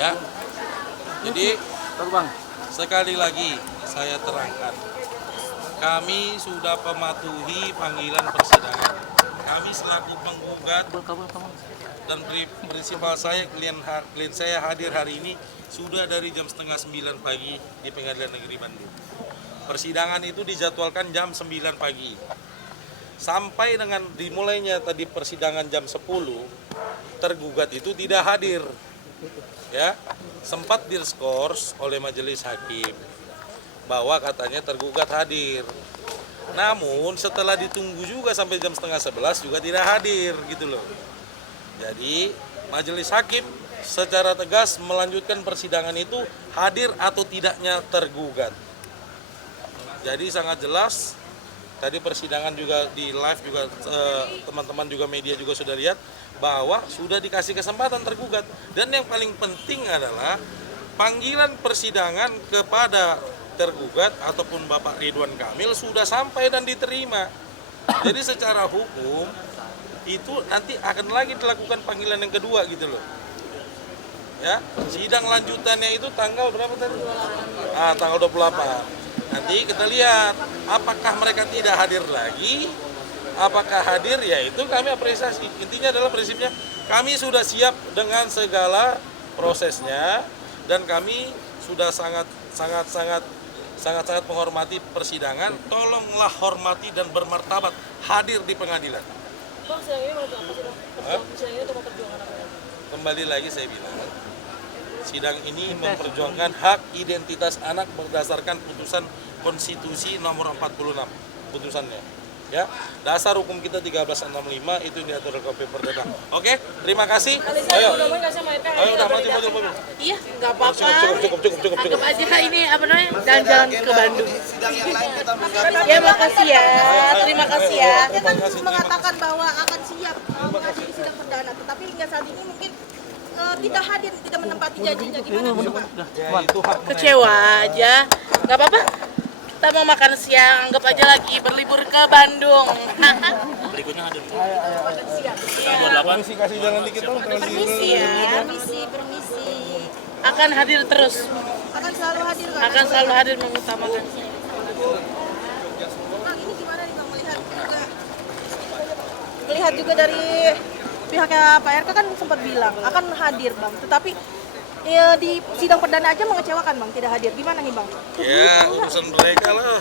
Ya. Jadi sekali lagi saya terangkan, kami sudah mematuhi panggilan persidangan. Kami selaku penggugat dan prinsipal saya, klien saya hadir hari ini sudah dari jam setengah 9 pagi di Pengadilan Negeri Bandung. Persidangan itu dijadwalkan jam 9 pagi. Sampai dengan dimulainya tadi persidangan jam 10, tergugat itu tidak hadir. Ya, sempat diskors oleh majelis hakim bahwa katanya tergugat hadir. Namun setelah ditunggu juga sampai jam setengah 11 juga tidak hadir gitu loh. Jadi majelis hakim secara tegas melanjutkan persidangan itu hadir atau tidaknya tergugat. Jadi sangat jelas, tadi persidangan juga di live juga teman-teman juga media juga sudah lihat bahwa sudah dikasih kesempatan tergugat. Dan yang paling penting adalah panggilan persidangan kepada tergugat ataupun Bapak Ridwan Kamil sudah sampai dan diterima. Jadi secara hukum itu nanti akan lagi dilakukan panggilan yang kedua gitu loh. Ya, sidang lanjutannya itu tanggal berapa tadi? Tanggal 28. Nanti kita lihat apakah mereka tidak hadir lagi, apakah hadir, ya itu kami apresiasi. Intinya adalah prinsipnya kami sudah siap dengan segala prosesnya dan kami sudah sangat menghormati persidangan. Tolonglah hormati dan bermartabat hadir di pengadilan. Bang, saya ini mau apa perjuangan apa? Kembali lagi saya bilang, sidang ini memperjuangkan hak identitas anak berdasarkan putusan konstitusi nomor 46 putusannya. Ya, dasar hukum kita 1365 itu diatur oleh KPU Perdata. Oke, terima kasih. Ayo. Ayo udah maju. Iya, nggak apa-apa. Cukup. Anggap aja ini apa namanya? Jalan ke Bandung. Ya, makasih ya. Terima kasih ya. Dia kan mengatakan bahwa akan siap menghadiri sidang perdana, tetapi hingga saat ini mungkin tidak hadir, tidak menempati janjinya. Gimana Pak? Ya, itu hak mereka. Kecewa aja. Nggak apa-apa. Kita mau makan siang, anggap aja lagi berlibur ke Bandung. Berikutnya ada Makan siang. Permisi, kasih jalan dikit dong. Permisi ya, permisi. Akan hadir terus. Akan selalu hadir kan? Akan selalu hadir mengutamakan. Bang, ini gimana nih Bang melihat juga dari pihaknya Pak RK kan sempat bilang akan hadir Bang, tetapi ya, di sidang perdana aja mengecewakan Bang, tidak hadir. Gimana nih Bang? Ya, urusan mereka lah.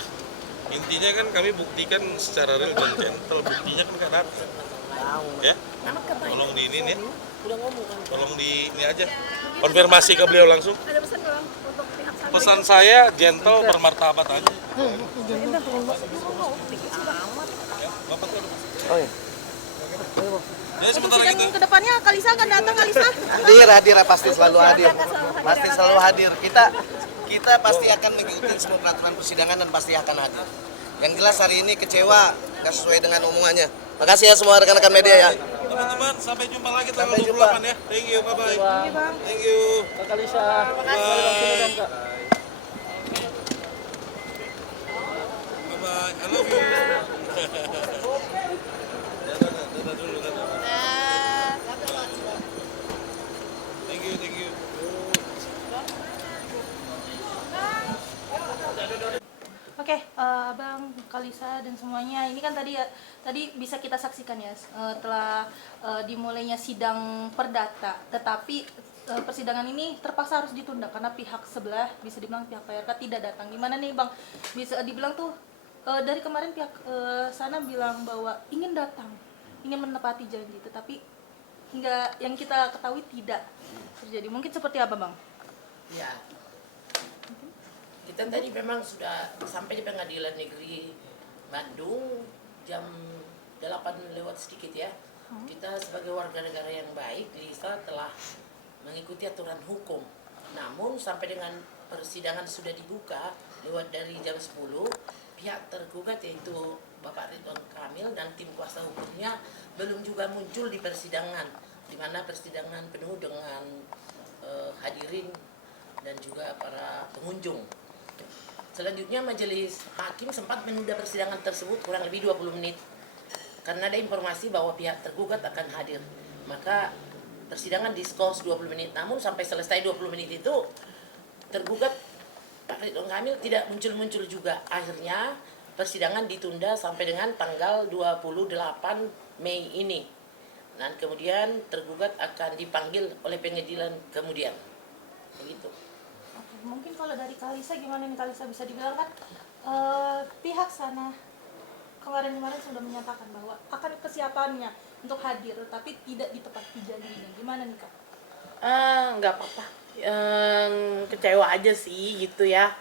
Intinya kan kami buktikan secara real dan gentle. Buktinya kan nggak datang. Ya, tolong di ini nih. Tolong di ini aja. Konfirmasi ke beliau langsung. Ada pesan nggak Bang untuk pihak sana? Pesan saya gentle, bermartabat aja. Bapak tuh. Oh iya. Ya, sebentar lagi Sidang kedepannya Kalisa akan datang, Kalisa? Hadir pasti selalu hadir. Pasti selalu hadir. Kita pasti akan mengikuti semua peraturan persidangan dan pasti akan hadir. Yang jelas hari ini kecewa, nggak sesuai dengan omongannya. Makasih ya semua rekan-rekan media ya. teman-teman, sampai jumpa lagi tanggal Sampai 28 ya. Thank you, bye-bye. Thank you. Kalisa. Bye. Bye-bye. I love you. Dadah dulu, dadah. Thank you. Oke, Abang, Kalisa dan semuanya, ini kan tadi bisa kita saksikan ya telah dimulainya sidang perdata, tetapi persidangan ini terpaksa harus ditunda karena pihak sebelah, bisa dibilang pihak PRK tidak datang. Gimana nih Bang? Bisa dibilang tuh dari kemarin pihak sana bilang bahwa ingin datang, ingin menepati janji, tetapi hingga yang kita ketahui tidak terjadi. Mungkin seperti apa Bang? Ya, kita tadi memang sudah sampai di Pengadilan Negeri Bandung jam 8 lewat sedikit ya. Kita sebagai warga negara yang baik, Lisa telah mengikuti aturan hukum. Namun sampai dengan persidangan sudah dibuka lewat dari jam 10, pihak tergugat yaitu Bapak Ridwan Kamil dan tim kuasa hukumnya belum juga muncul di persidangan, di mana persidangan penuh dengan hadirin dan juga para pengunjung. Selanjutnya majelis hakim sempat menunda persidangan tersebut kurang lebih 20 menit karena ada informasi bahwa pihak tergugat akan hadir. Maka persidangan diskors 20 menit. Namun sampai selesai 20 menit itu tergugat Pak Ridwan Kamil tidak muncul-muncul juga. Akhirnya persidangan ditunda sampai dengan tanggal 28 Mei ini. Dan kemudian tergugat akan dipanggil oleh pengadilan kemudian. Begitu. Oke, mungkin kalau dari Kalisa gimana nih Kalisa, bisa dibilang kan pihak sana kemarin-kemarin sudah menyatakan bahwa akan kesiapannya untuk hadir tapi tidak ditepati janjinya. Gimana nih Kak? Nggak apa-apa. Kecewa aja sih gitu ya.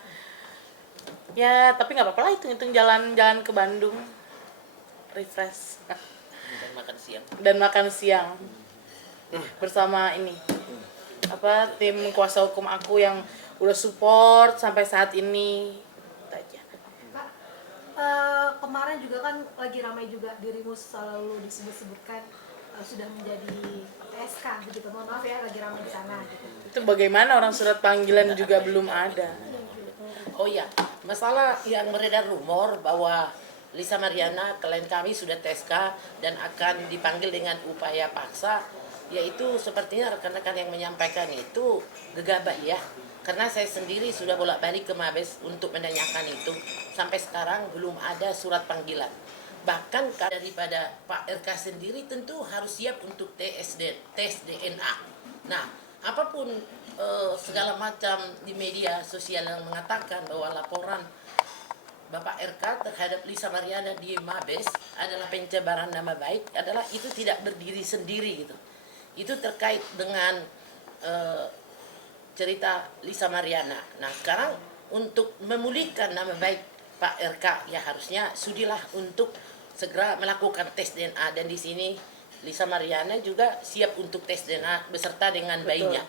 Ya tapi nggak apa-apa lah, hitung-hitung jalan-jalan ke Bandung, refresh Dan makan siang. dan makan siang bersama ini tim kuasa hukum aku yang udah support sampai saat ini. Itu aja. Kak, kemarin juga kan lagi ramai juga dirimu selalu disebut-sebutkan sudah menjadi TSK begitu. Mohon maaf ya, lagi ramai di sana gitu. Itu bagaimana orang surat panggilan juga belum ada. Oh iya, masalah yang beredar rumor bahwa Lisa Mariana klien kami sudah TSK dan akan dipanggil dengan upaya paksa, yaitu sepertinya rekan-rekan yang menyampaikan itu gegabah ya. Karena saya sendiri sudah bolak-balik ke Mabes untuk menanyakan itu, sampai sekarang belum ada surat panggilan. Bahkan daripada Pak RK sendiri tentu harus siap untuk tes DNA. Nah, apapun segala macam di media sosial yang mengatakan bahwa laporan Bapak RK terhadap Lisa Mariana di Mabes adalah pencemaran nama baik, adalah itu tidak berdiri sendiri gitu. Itu terkait dengan cerita Lisa Mariana. Nah, sekarang untuk memulihkan nama baik Pak RK ya harusnya sudilah untuk segera melakukan tes DNA, dan di sini Lisa Mariana juga siap untuk tes DNA beserta dengan bayinya.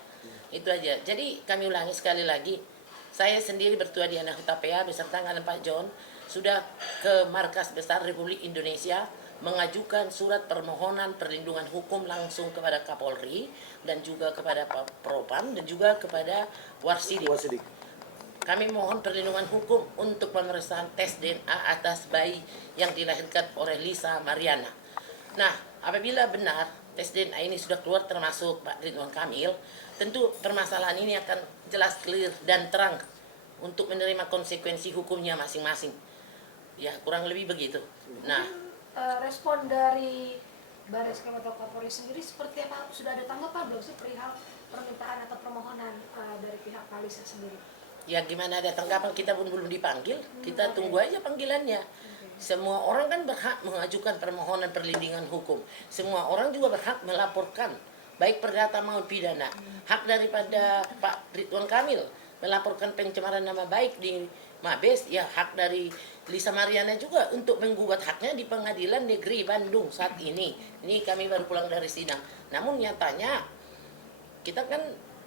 Itu aja. Jadi kami ulangi sekali lagi, saya sendiri bertua di Anak Hutapea beserta dengan Pak John sudah ke Markas Besar Republik Indonesia mengajukan surat permohonan perlindungan hukum langsung kepada Kapolri dan juga kepada Pak Propam dan juga kepada Warsidik. Kami mohon perlindungan hukum untuk pemeriksaan tes DNA atas bayi yang dilahirkan oleh Lisa Mariana. Nah, apabila benar tes DNA ini sudah keluar termasuk Pak Ridwan Kamil, tentu permasalahan ini akan jelas, clear, dan terang untuk menerima konsekuensi hukumnya masing-masing. Ya, kurang lebih begitu. Nah, Respon dari Barreskrim atau Kapolri sendiri seperti apa? Sudah ada tanggapan belum sih perihal permintaan atau permohonan dari pihak Kalisa sendiri? ya gimana ada tanggapan, kita pun belum dipanggil, kita tunggu aja panggilannya. Semua orang kan berhak mengajukan permohonan perlindungan hukum. Semua orang juga berhak melaporkan, baik perdata maupun pidana. Hak daripada Pak Ridwan Kamil melaporkan pencemaran nama baik di Mabes, ya hak dari Lisa Mariana juga untuk menggugat haknya di Pengadilan Negeri Bandung saat ini. Ini kami baru pulang dari sidang. Namun nyatanya kita kan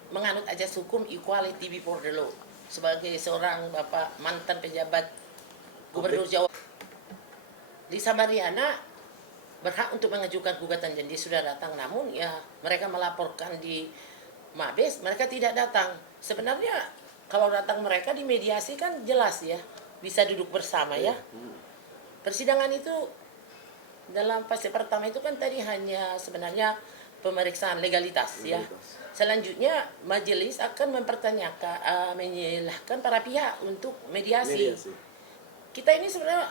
menganut ajas hukum equality before the law. Sebagai seorang bapak mantan pejabat Gubernur Jawa, Lisa Mariana berhak untuk mengajukan gugatan dan dia sudah datang. Namun ya mereka melaporkan di Mabes, mereka tidak datang. Sebenarnya kalau datang mereka dimediasi kan jelas ya, bisa duduk bersama ya. Persidangan itu dalam fase pertama itu kan tadi hanya sebenarnya pemeriksaan legalitas ya. Selanjutnya majelis akan mempertanyakan, menyalahkan para pihak untuk mediasi. Kita ini sebenarnya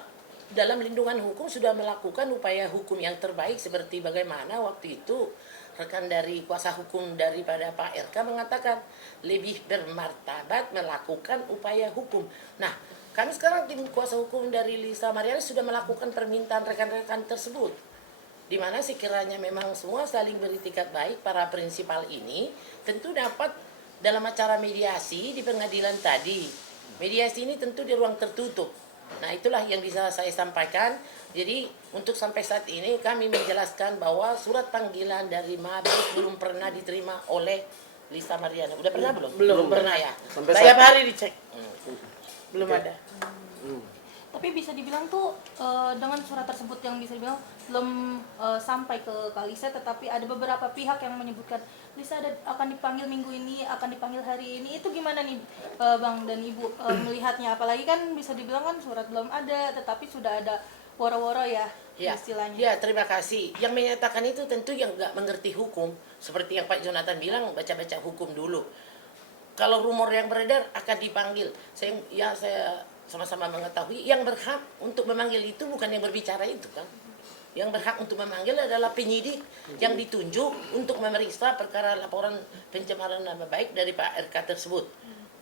dalam lindungan hukum sudah melakukan upaya hukum yang terbaik, seperti bagaimana waktu itu rekan dari kuasa hukum daripada Pak RK mengatakan lebih bermartabat melakukan upaya hukum. Nah, kami sekarang tim kuasa hukum dari Lisa Mariana sudah melakukan permintaan rekan-rekan tersebut, di mana sekiranya memang semua saling beritikat baik, para prinsipal ini tentu dapat dalam acara mediasi di pengadilan tadi. Mediasi ini tentu di ruang tertutup. Nah, itulah yang bisa saya sampaikan. Jadi untuk sampai saat ini kami menjelaskan bahwa surat panggilan dari Mabes belum pernah diterima oleh Lisa Mariana. Udah pernah belum? Belum pernah ya. Setiap hari dicek. Belum ada. Tapi bisa dibilang tuh dengan surat tersebut yang bisa dibilang belum sampai ke Kalisa, tetapi ada beberapa pihak yang menyebutkan Lisa akan dipanggil minggu ini, akan dipanggil hari ini. Itu gimana nih Bang dan Ibu melihatnya? Apalagi kan bisa dibilang kan surat belum ada, tetapi sudah ada woro-woro ya, Ya, istilahnya. ya, terima kasih. Yang menyatakan itu tentu yang nggak mengerti hukum. Seperti yang Pak Jonathan bilang, baca-baca hukum dulu. Kalau rumor yang beredar akan dipanggil. Saya sama-sama mengetahui yang berhak untuk memanggil itu bukan yang berbicara itu kan. Yang berhak untuk memanggil adalah penyidik yang ditunjuk untuk memeriksa perkara laporan pencemaran nama baik dari Pak RK tersebut.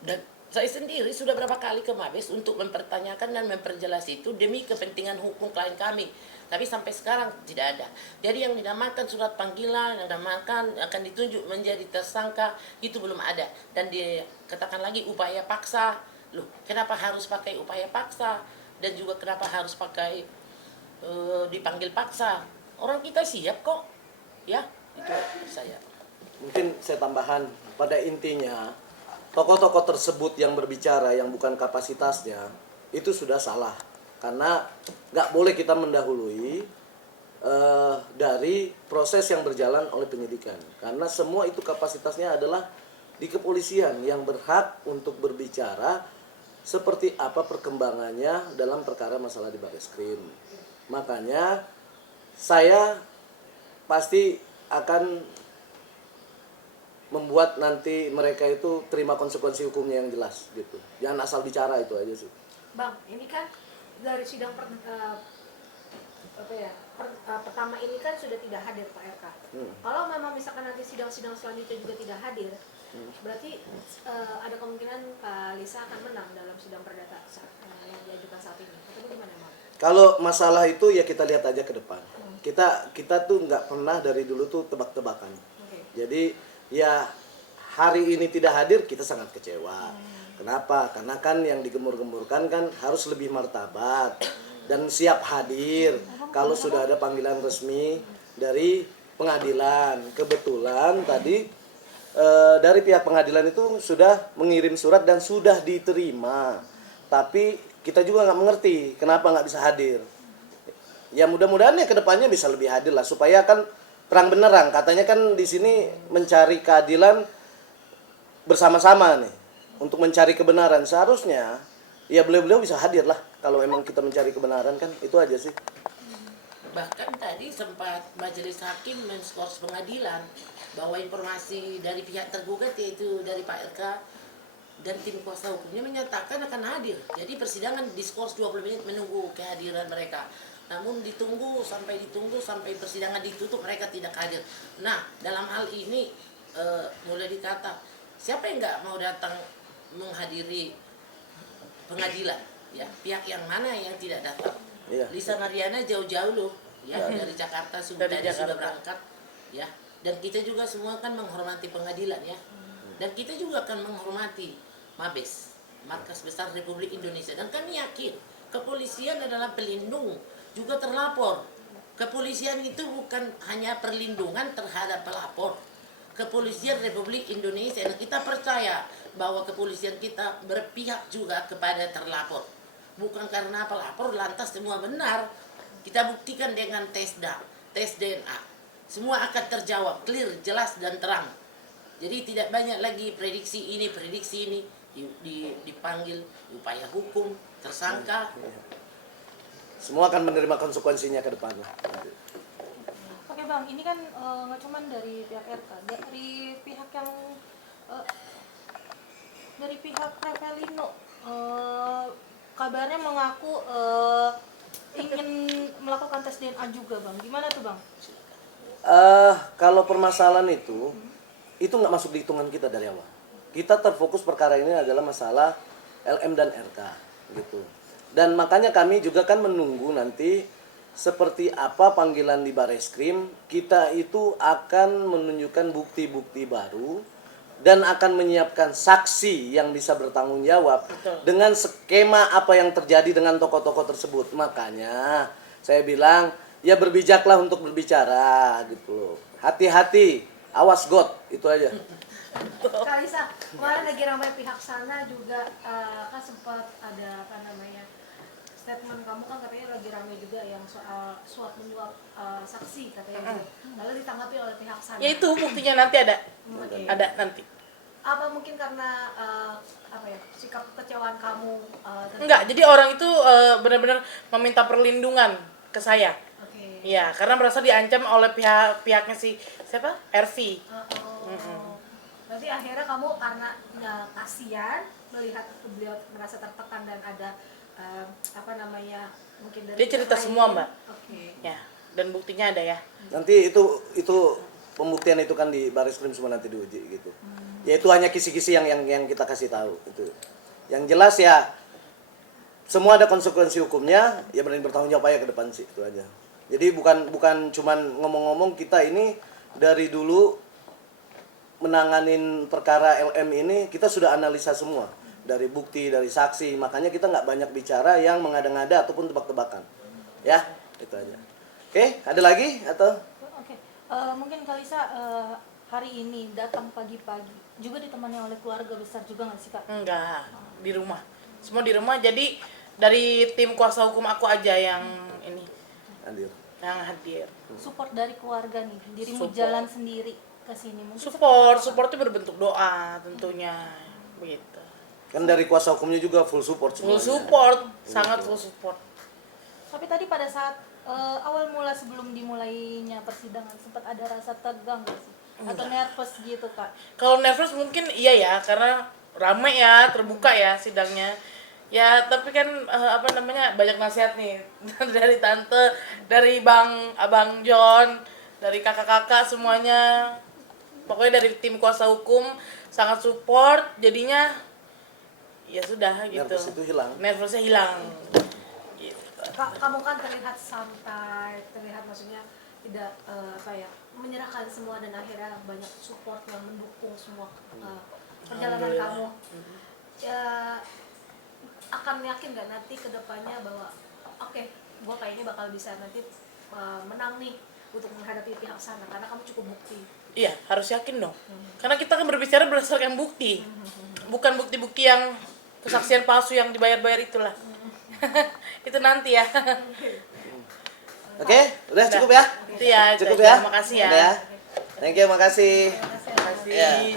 Dan saya sendiri sudah berapa kali ke Mabes untuk mempertanyakan dan memperjelas itu demi kepentingan hukum klien kami. Tapi sampai sekarang tidak ada. Jadi yang dinamakan surat panggilan, yang dinamakan akan ditunjuk menjadi tersangka, itu belum ada. Dan dikatakan lagi upaya paksa. Loh, kenapa harus pakai upaya paksa? Dan juga kenapa harus pakai dipanggil paksa? Orang kita siap kok. Ya, itu saya. Mungkin saya tambahan, pada intinya tokoh-tokoh tersebut yang berbicara yang bukan kapasitasnya itu sudah salah, karena nggak boleh kita mendahului dari proses yang berjalan oleh penyidikan, karena semua itu kapasitasnya adalah di kepolisian yang berhak untuk berbicara seperti apa perkembangannya dalam perkara masalah di Barreskrim. Makanya saya pasti akan membuat nanti mereka itu terima konsekuensi hukumnya yang jelas gitu. Jangan asal bicara, itu aja sih. Bang, ini kan dari sidang pertama ini kan sudah tidak hadir Pak RK. Kalau memang misalkan nanti sidang-sidang selanjutnya juga tidak hadir, berarti ada kemungkinan Pak Lisa akan menang dalam sidang perdata yang diajukan saat ini. Atau gimana, Bang? Kalau masalah itu ya kita lihat aja ke depan. Kita tuh nggak pernah dari dulu tuh tebak-tebakan. Jadi ya hari ini tidak hadir kita sangat kecewa. Kenapa? Karena kan yang digemur-gemurkan kan harus lebih martabat dan siap hadir kalau sudah ada panggilan resmi dari pengadilan. Kebetulan tadi dari pihak pengadilan itu sudah mengirim surat dan sudah diterima. Tapi kita juga nggak mengerti kenapa nggak bisa hadir. Ya mudah-mudahan ya kedepannya bisa lebih hadir lah, supaya kan terang benerang. Katanya kan di sini mencari keadilan bersama-sama nih, untuk mencari kebenaran. Seharusnya ya beliau-beliau bisa hadir lah kalau emang kita mencari kebenaran, kan itu aja sih. Bahkan tadi sempat majelis hakim menskors pengadilan bahwa informasi dari pihak tergugat, yaitu dari Pak RK dan tim kuasa hukumnya, menyatakan akan hadir. Jadi persidangan diskors 20 menit menunggu kehadiran mereka. Namun ditunggu sampai persidangan ditutup, mereka tidak hadir. Nah, dalam hal ini mulai dikata, siapa yang nggak mau datang menghadiri pengadilan? Ya, pihak yang mana yang tidak datang? Iya. Lisa Mariana jauh-jauh loh, ya dari Jakarta sudah berangkat, ya. Dan kita juga semua kan menghormati pengadilan, ya. Dan kita juga akan menghormati Mabes, Markas Besar Republik Indonesia. Dan kami yakin kepolisian adalah pelindung, juga terlapor. Kepolisian itu bukan hanya perlindungan terhadap pelapor. Kepolisian Republik Indonesia, dan kita percaya bahwa kepolisian kita berpihak juga kepada terlapor. Bukan karena pelapor lantas semua benar. Kita buktikan dengan tes DNA. Semua akan terjawab, clear, jelas, dan terang. Jadi tidak banyak lagi prediksi ini, dipanggil upaya hukum, tersangka. Semua akan menerima konsekuensinya ke depannya. Oke Bang, ini kan nggak cuma dari pihak RK, dari pihak yang dari pihak Revelino kabarnya mengaku ingin melakukan tes DNA juga Bang. Gimana tuh Bang? Kalau permasalahan itu nggak masuk di hitungan kita dari awal. Kita terfokus perkara ini adalah masalah LM dan RK gitu. Dan makanya kami juga kan menunggu nanti seperti apa panggilan di Barreskrim. Kita itu akan menunjukkan bukti-bukti baru dan akan menyiapkan saksi yang bisa bertanggung jawab. Betul. Dengan skema apa yang terjadi dengan tokoh-tokoh tersebut. Makanya saya bilang ya berbijaklah untuk berbicara gitu. Hati-hati, awas God, itu aja. Kak Lisa, kemarin lagi ramai pihak sana juga kan sempat ada statement kamu kan katanya lagi ramai juga yang soal suap menyuap saksi katanya. Lalu ditanggapi oleh pihak sana. Ya itu buktinya nanti ada. Ada nanti. Apa mungkin karena apa ya, sikap kekecewaan kamu tentang- Enggak, jadi orang itu benar-benar meminta perlindungan ke saya. Oke. Iya, karena merasa diancam oleh pihaknya si siapa? RV. Berarti akhirnya kamu karena kasihan melihat beliau merasa tertekan dan ada apa namanya, mungkin dari Dia cerita pihak semua, lain. Mbak. Oke. Ya, dan buktinya ada ya. Nanti itu pembuktian itu kan di baris krim semua nanti diuji gitu. Ya itu hanya kisi-kisi yang kita kasih tahu itu. Yang jelas ya semua ada konsekuensi hukumnya, ya berani bertanggung jawab aja ke depan sih, itu aja. Jadi bukan cuman ngomong-ngomong, kita ini dari dulu menanganin perkara LM ini kita sudah analisa semua dari bukti, dari saksi, makanya kita nggak banyak bicara yang mengada-ngada ataupun tebak-tebakan. Ya, itu aja. Oke, ada lagi atau? Oke, mungkin Kalisa hari ini datang pagi-pagi juga ditemani oleh keluarga besar juga nggak sih Kak? Enggak, di rumah. Semua di rumah. Jadi dari tim kuasa hukum aku aja yang ini, Hadir. yang hadir. Support dari keluarga nih, dirimu Support. jalan sendiri ke sini mungkin. Supportnya berbentuk doa tentunya, begitu. Kan dari kuasa hukumnya juga full support Full semuanya. support, sangat full support. Tapi tadi pada saat awal mula sebelum dimulainya persidangan sempat ada rasa tegang nggak sih? Atau nervous gitu Kak? Kalau nervous mungkin iya ya, karena rame ya, terbuka ya sidangnya. Ya, tapi kan apa namanya, banyak nasihat nih dari tante, dari Abang John, dari kakak-kakak semuanya. Pokoknya dari tim kuasa hukum sangat support, jadinya ya sudah gitu. Nervous itu hilang. Nervousnya hilang. Gitu. Kamu kan terlihat santai, terlihat maksudnya tidak apa ya, menyerahkan semua dan akhirnya banyak support yang mendukung semua perjalanan kamu. Ya, akan yakin nggak nanti kedepannya bahwa oke, gua kayaknya bakal bisa nanti menang nih untuk menghadapi pihak sana karena kamu cukup bukti. Iya, harus yakin dong. Karena kita kan berbicara berdasarkan bukti. Bukan bukti-bukti yang kesaksian palsu yang dibayar-bayar itulah. Itu nanti ya. Oke, udah cukup ya? Itu ya. Cukup itu aja. ya? Makasih ya. Udah ya. Thank you, makasih. Terima kasih. Ya.